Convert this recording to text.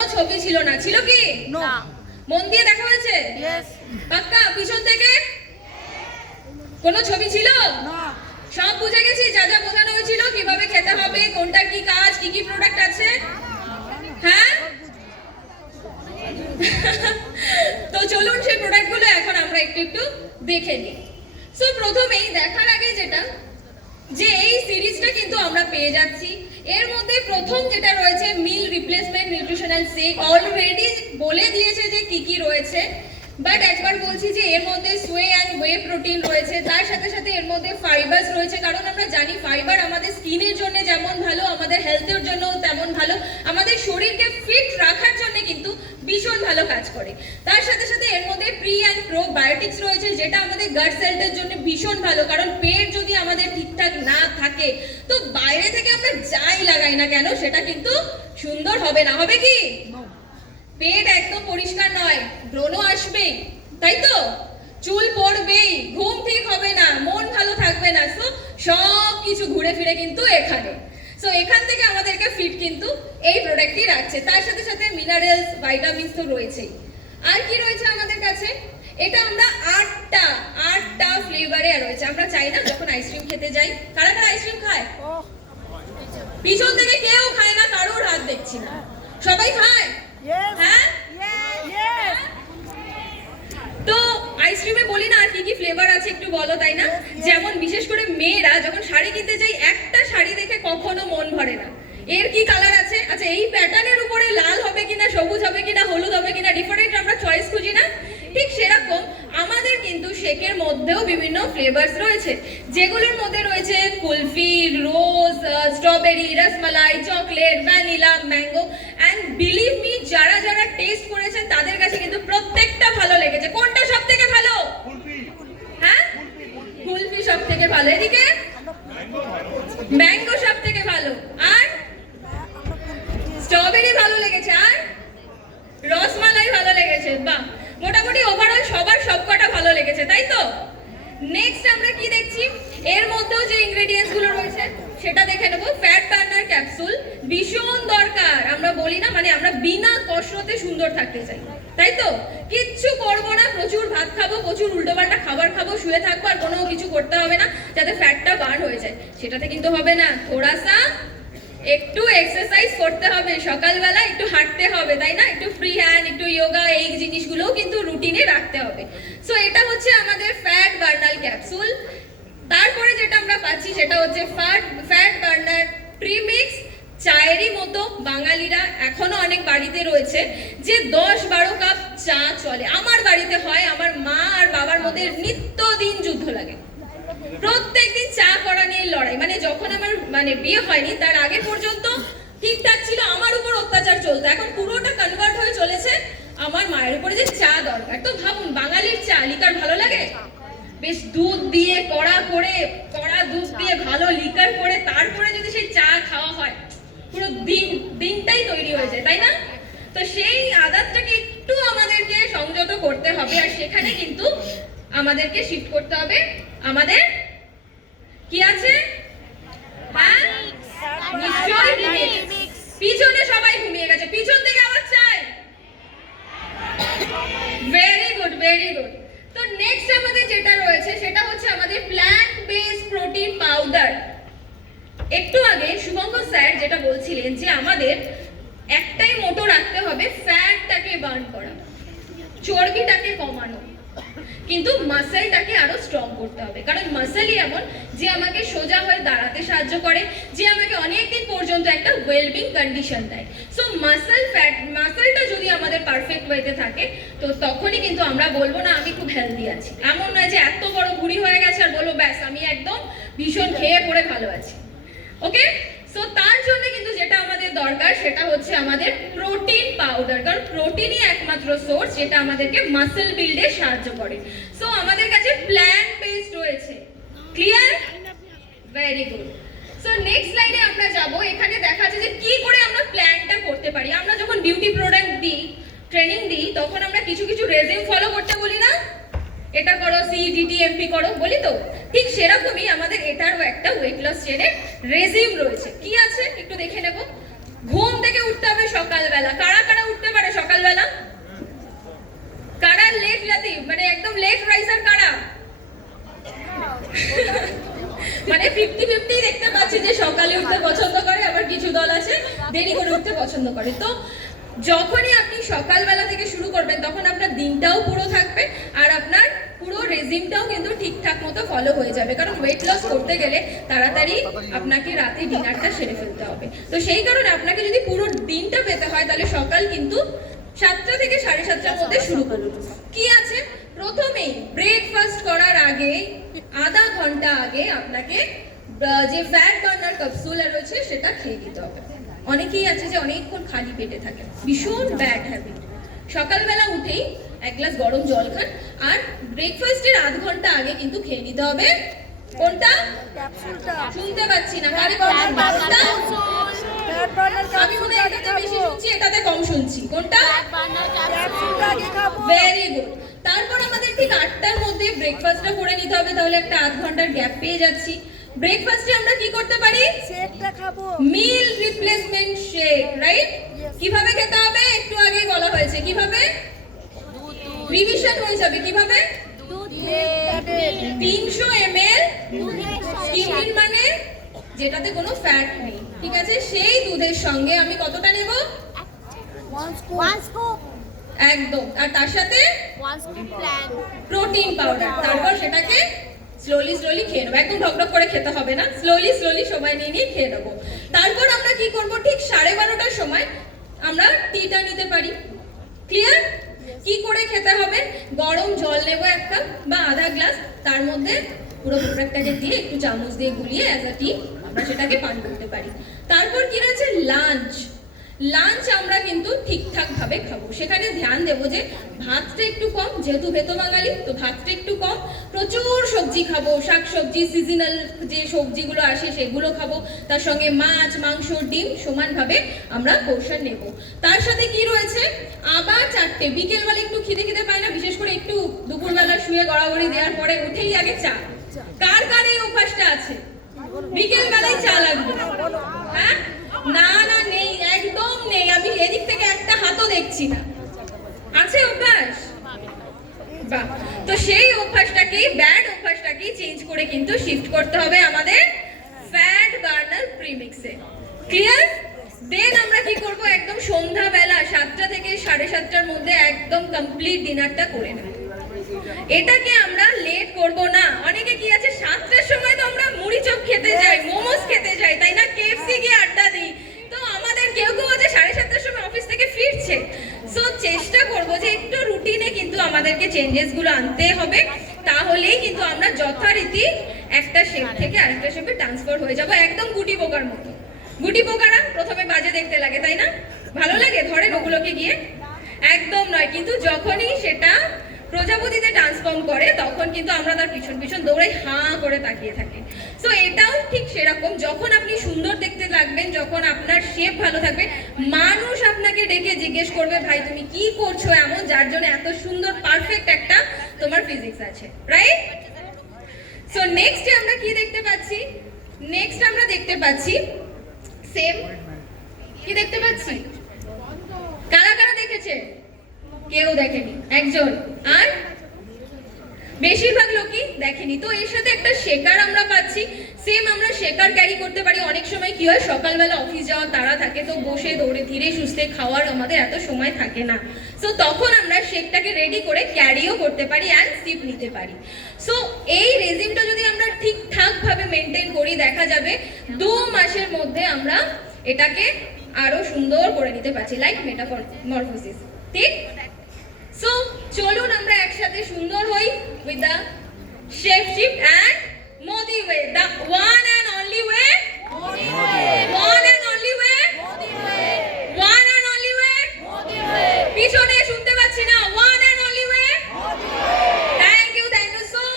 ছবি ছিল না, ছিল কি? না। মন দিয়ে দেখা হয়েছে? ইয়েস। পাক্কা? পিছন থেকে কোনো ছবি ছিল না। সব বুঝে গেছি, যা যা বোঝানো হয়েছিল, কিভাবে খেতে হবে, কোনটার কি কাজ, কি কি প্রোডাক্ট আছে। হ্যাঁ, তো চলুন সেই প্রোডাক্টগুলো এখন আমরা একটু একটু দেখে নিই। সো প্রথমেই দেখার আগে যেটা, যে এই সিরিজটা কিন্তু আমরা পেয়ে যাচ্ছি, এর মধ্যে প্রথম যেটা রয়েছে মিল রিপ্লেসমেন্ট নিউট্রিশনাল শেক, অলরেডি বলে দিয়েছে যে কি কি রয়েছে, বাট একবার বলছি যে এর মধ্যে সোয়ে অ্যান্ড ওয়ে প্রোটিন রয়েছে, তার সাথে সাথে এর মধ্যে ফাইবারস রয়েছে, কারণ আমরা জানি ফাইবার আমাদের স্কিনের জন্য যেমন ভালো, আমাদের হেলথের জন্য তেমন ভালো, আমাদের শরীরকে ফিট রাখার জন্য কিন্তু ভীষণ ভালো কাজ করে। তার সাথে সাথে এর মধ্যে প্রি অ্যান্ড প্রোবায়োটিক্স রয়েছে, যেটা আমাদের গাট সেলটার জন্য ভীষণ ভালো, কারণ পেট যদি আমাদের ঠিকঠাক না থাকে তো বাইরে থেকে আমরা যাই লাগাই না কেন সেটা কিন্তু সুন্দর হবে না। হবে কি? পেট একদম পরিষ্কার নয়, ব্রণ আসবেই, তাই তো? চুল পড়বেই, ঘুম ঠিক হবে না, মন ভালো থাকবে না। সো সব কিছু ঘুরে ফিরে কিন্তু এখানে। সো এখান থেকে আমাদেরকে ফিট কিন্তু এই প্রোডাক্টই রাখছে। তার সাথে সাথে মিনারেলস, ভাইটামিনস তো রয়েছেই। আর কি রয়েছে আমাদের কাছে? এটা আমরা আটটা ফ্লেভারে রয়েছে। আমরা চাই না যখন আইসক্রিম খেতে যাই, কারা কারা আইসক্রিম খায়? পিছন থেকে কেউ খায় না, কারোর হাত দেখছি না, সবাই খায়। হ্যাঁ, তো আইসক্রিমে বলি না আর কি কি ফ্লেভার আছে একটু বলো, তাই না? যেমন বিশেষ করে মেয়েরা যখন শাড়ি কিনতে যাই, একটা শাড়ি দেখে কখনো মন ভরে না, এর কি কালার আছে, আচ্ছা এই প্যাটার্নের উপরে লাল হবে কিনা, সবুজ হবে কিনা, হলুদ হবে কিনা, ডিফারেন্ট আমরা চয়েস খুঁজি না? ঠিক সেরকম আমাদের কিন্তু শেকের মধ্যেও বিভিন্ন ফ্লেভারস রয়েছে, যেগুলোর মধ্যে রয়েছে kulfi, rose, strawberry, rasmalai, chocolate, vanilla, mango. And believe me, যারা যারা টেস্ট করেছেন তাদের কাছে কিন্তু প্রত্যেকটা ভালো লেগেছে। কোনটা সব থেকে ভালো? হ্যাঁ, কুলফি সব থেকে ভালো, এদিকে ম্যাঙ্গো সব থেকে ভালো, আর স্ট্রবেরি ভালো লেগেছে, আর রসমালাই ভালো লেগেছে। বাহ, মোটামুটি ওভারঅল সবার সবকটা ভালো লেগেছে, তাই তো? নেক্সট আমরা কি দেখছি, এর মধ্যেও যে ইনগ্রেডিয়েন্টস গুলো রয়েছে সেটা দেখে নেব। ফ্যাট বার্নার ক্যাপসুল ভীষণ দরকার। আমরা বলি না, মানে আমরা বিনা কসরতে সুন্দর থাকতে চাই, তাই তো? কিচ্ছু করবো না, প্রচুর ভাত খাবো, প্রচুর উল্টোপাল্টা খাবার খাবো, শুয়ে থাকবো, আর কোনো কিছু করতে হবে না যাতে ফ্যাটটা বার্ন হয়ে যায়, সেটাতে কিন্তু হবে না। থোড়াসা একটু এক্সারসাইজ করতে হবে, সকালবেলা একটু হাঁটতে হবে, তাই না? একটু ফ্রি হ্যান্ড, একটু যোগা, এই জিনিসগুলোও কিন্তু রুটিনে রাখতে হবে। সো এটা হচ্ছে আমাদের ফ্যাট বার্নার ক্যাপসুল। তারপরে যেটা আমরা পাচ্ছি সেটা হচ্ছে ফ্যাট বার্নার প্রিমিক্স। চায়েরই মতো বাঙালিরা এখনো অনেক বাড়িতে রয়েছে যে 10-12 কাপ চা চলে। আমার বাড়িতে হয়, আমার মা আর বাবার মধ্যে নিত্যদিন যুদ্ধ লাগে, প্রত্যেকদিন চা করা নিয়ে লড়াই। মানে যখন আমার বিয়ে হয়নি তার আগে পর্যন্ত ঠিকঠাক ছিল, আমার উপর অত্যাচার চলতো, এখন পুরোটা কনভার্ট হয়ে চলেছে আমার মায়ের উপরে যে চা দরকার। তো ভাবুন, বাঙালির চা লিকার ভালো লাগে? বেশ দুধ দিয়ে কড়া দুধ দিয়ে ভালো লিকার করে তারপরে যদি সেই চা খাওয়া হয়, পুরো দিনটাই তৈরি হয়ে যায়, তাই না? তো সেই আদতটাকে একটু আমাদেরকে সংযত করতে হবে, আর সেখানে কিন্তু আমাদেরকে শিফট করতে হবে। আমাদের কি আছে? হ্যাঁ, নিশ্চয়ই পিছনে সবাই ঘুমিয়ে গেছে, পিছন থেকে আওয়াজ চাই। Very good, very good. তো নেক্সট আমাদের যেটা রয়েছে সেটা হচ্ছে আমাদের প্ল্যান্ট বেসড প্রোটিন পাউডার। একটু আগে শুভঙ্কর স্যার যেটা বলছিলেন যে আমাদের একটাই মোটো রাখতে হবে, ফ্যাটটাকে বার্ন করা, চর্বিটাকে কমানো, কিন্তু মাসেলটাকে আরো স্ট্রং করতে হবে। কারণ মাসেলই এমন যে আমাকে সোজা হয়ে দাঁড়াতে সাহায্য করে, যে আমাকে অনেকদিন পর্যন্ত একটা ওয়েলবিং কন্ডিশন দেয়। সো মাসেলটা যদি আমাদের পারফেক্ট ওয়েতে থাকে তো তখনই কিন্তু আমরা বলবো না আমি খুব হেলদি আছি। এমন নয় যে এত বড় বুড়ি হয়ে গেছে আর বলবো ব্যাস আমি একদম ভীষণ খেয়ে পড়ে ভালো আছি। ওকে, সো তার জন্য কিন্তু যেটা আমাদের দরকার সেটা হচ্ছে আমাদের প্রোটিন পাউডার, কারণ প্রোটিনই একমাত্র সোর্স যেটা আমাদেরকে মাসল বিল্ডে সাহায্য করে। সো আমাদের কাছে প্ল্যান্ট বেসড রয়েছে। Clear? Very good. So next স্লাইডে আমরা যাব। এখানে দেখা যাচ্ছে যে কি করে আমরা প্ল্যানটা করতে পারি। আমরা যখন বিউটি প্রোডাক্ট দিই, ট্রেনিং দিই, তখন আমরা কিছু কিছু রেজিম ফলো করতে বলি না? এটা করো, CGTMP করো বলি তো, ঠিক সেরকমই আমাদের এটারও একটা ওয়েট লস চেনের রেজিম রয়েছে। কি আছে একটু দেখে নেব। ঘুম থেকে উঠতে হবে সকালবেলা। কারা কারা উঠতে পারে সকালবেলা? কারা লেট রাতি মানে একদম লেট রাইজার কারা? মানে 50-50 দেখতে পাচ্ছি যে সকালে উঠতে পছন্দ করে, আবার কিছু দল আছে দেরি করে উঠতে পছন্দ করে। তো যখনই আপনি সকালবেলা থেকে শুরু করবেন তখন আপনার দিনটাও পুরো থাকবে আর আপনার পুরো রেজিমটাও কিন্তু ঠিকঠাক মতো ফলো হয়ে যাবে। কারণ ওয়েট লস করতে গেলে তাড়াতাড়ি আপনাকে রাতে ডিনারটা সেরে ফেলতে হবে। তো সেই কারণে আপনাকে যদি পুরো দিনটা পেতে হয় তাহলে সকাল কিন্তু 7টা থেকে 7:30টার মধ্যে শুরু করুন। কি আছে, প্রথমেই ব্রেকফাস্ট করার আগে আধা ঘন্টা আগে আপনাকে যে ফ্যাট বার্নার ক্যাপসুল রয়েছে সেটা খেয়ে নিতে হবে। অনেকেই আছে যে অনেকক্ষণ খালি পেটে থাকে, ভীষণ ব্যাড হ্যাবিট। সকালবেলা উঠেই এক গ্লাস গরম জল খান আর ব্রেকফাস্টের আধ ঘন্টা আগে কিন্তু খেয়ে নিতে হবে কোনটা? শুনতে পাচ্ছি না, কারে কোনটা? আমি মনে হয় এটাতে বেশি শুনছি, এটাতে কম শুনছি। কোনটা? Very good. তারপর আমাদের ঠিক 8টার মধ্যে ব্রেকফাস্টটা করে নিতে হবে, তাহলে একটা আধ ঘন্টার গ্যাপ পেয়ে যাচ্ছি। ব্রেকফাস্টে আমরা কি করতে পারি? শেকটা খাবো, মিল রিপ্লেসমেন্ট শেক, রাইট? কিভাবে খেতে হবে একটু আগেই বলা হয়েছে। কিভাবে? রিভিশন হয়ে যাবে। কিভাবে? 300 ml স্কিমিং মানে যেটাতে কোনো ফ্যাট নেই, ঠিক আছে? সেই দুধের সঙ্গে আমি কতটা নেব? 1 scoop, একদম। আর তার সাথে 1 scoop plan, প্রোটিন পাউডার। তারপর সেটাকে স্লোলি খেয়ে নেবো। একদম ঢকঢক করে খেতে হবে না, স্লোলি সময় নিয়ে খেয়ে নেবো। তারপর আমরা কি করব, ঠিক 12:30টার সময় আমরা টিটা নিতে পারি। ক্লিয়ার? কি করে খেতে হবে? গরম জল নেবো 1 কাপ বা আধা গ্লাস, তার মধ্যে পুরো প্রোডাক্টটাকে দিয়ে একটু চামচ দিয়ে গুলিয়ে অ্যাজ আ টি আমরা সেটাকে পান করতে পারি। তারপর কি রয়েছে? লাঞ্চ আমরা কিন্তু ঠিকঠাক ভাবে খাবো। সেখানে ধ্যান দেবো যে ভাতটা একটু কম, যেহেতু ভেতো বাঙালি তো ভাতটা একটু কম, প্রচুর সবজি খাবো, শাকসবজি, সিজনাল যে সবজিগুলো আসে সেগুলো খাবো, তার সঙ্গে মাছ, মাংস, ডিম সমানভাবে আমরা পোর্শন নেব। তার সাথে কি রয়েছে? আবার 4টে বিকেলবেলা একটু খিদে পায় না, বিশেষ করে একটু দুপুরবেলা শুয়ে গড়াগড়ি দেওয়ার পরে উঠেই আগে চা। কার কার এই অভ্যাসটা আছে? বিকেল বেলায় চা লাগবে? হ্যাঁ, না নেই, একদম নেই। আমি এদিক থেকে একটা হাতও দেখছি না। আছে অভ্যাস? বাহ। তো সেই অভ্যাসটাকে, ব্যাড অভ্যাসটাকে চেঞ্জ করে কিন্তু শিফট করতে হবে আমাদের ফ্যাট বার্নার প্রিমিক্সে। ক্লিয়ার? দেন আমরা কি করব, একদম সন্ধ্যাবেলা 7টা থেকে 7:30টার মধ্যে একদম কমপ্লিট ডিনারটা করে নেব। এটাকে আমরা লেট করব না। অনেকে কি আছে 7টার সময় তো আমরা মুড়ি চপ খেতে যাই, মোমোস খেতে যাই, তাই না? কেএফসি গিয়ে আড্ডা দিই। তো আমাদের কেউ আছে 7:30টার সময় অফিস থেকে ফিরছে। সো চেষ্টা করব যে একটু রুটিনে কিন্তু আমাদেরকে চেঞ্জেস গুলো আনতে হবে, তাহলেই কিন্তু আমরা যথারীতি একটা শেপ থেকে আরেকটা শেপে ট্রান্সফার হয়ে যাব, একদম গুটি পোকার মতো। গুটি পোকারা প্রথমে বাজে দেখতে লাগে, তাই না? ভালো লাগে ধরেন ওগুলোকে গিয়ে? একদম নয়। কিন্তু যখনই সেটা প্রজাপতিতে ট্রান্সফর্ম করে তখন কিন্তু আমরা তার পিছন দৌড়াই, হাঁ করে তাকিয়ে থাকি। সো এটাও ঠিক সেরকম, যখন আপনি সুন্দর দেখতে লাগবেন, যখন আপনার শেপ ভালো থাকবে, মানুষ আপনাকে ডেকে জিজ্ঞেস করবে, ভাই তুমি কি করছো এমন, যার জন্য এত সুন্দর পারফেক্ট একটা তোমার ফিজিক্স আছে, রাইট? সো নেক্সট আমরা কি দেখতে পাচ্ছি? নেক্সট আমরা দেখতে পাচ্ছি সেম। কি দেখতে পাচ্ছি? কারা কারা দেখেছে? কেউ দেখেনি, একজন। আর বেশিরভাগ লোকই দেখেনি। তো এর সাথে একটা শেকার আমরা পাচ্ছি। সেম আমরা শেকার ক্যারি করতে পারি। অনেক সময় কি হয়, সকালবেলা অফিস যাওয়ার তাড়া থাকে, তো বসে দৌড়ে ধীরে সুস্থে খাওয়ার আমাদের এত সময় থাকে না। সো তখন আমরা শেকটাকে রেডি করে ক্যারিও করতে পারি অ্যান্ড সিপ নিতে পারি। সো এই রেজিমটা যদি আমরা ঠিকঠাক ভাবে মেনটেন করি, দেখা যাবে 2 মাসের মধ্যে আমরা এটাকে আরো সুন্দর করে নিতে পারছি, লাইক মেটামরফোসিস। ঠিক? সো চলুন আমরা একসাথে সুন্দর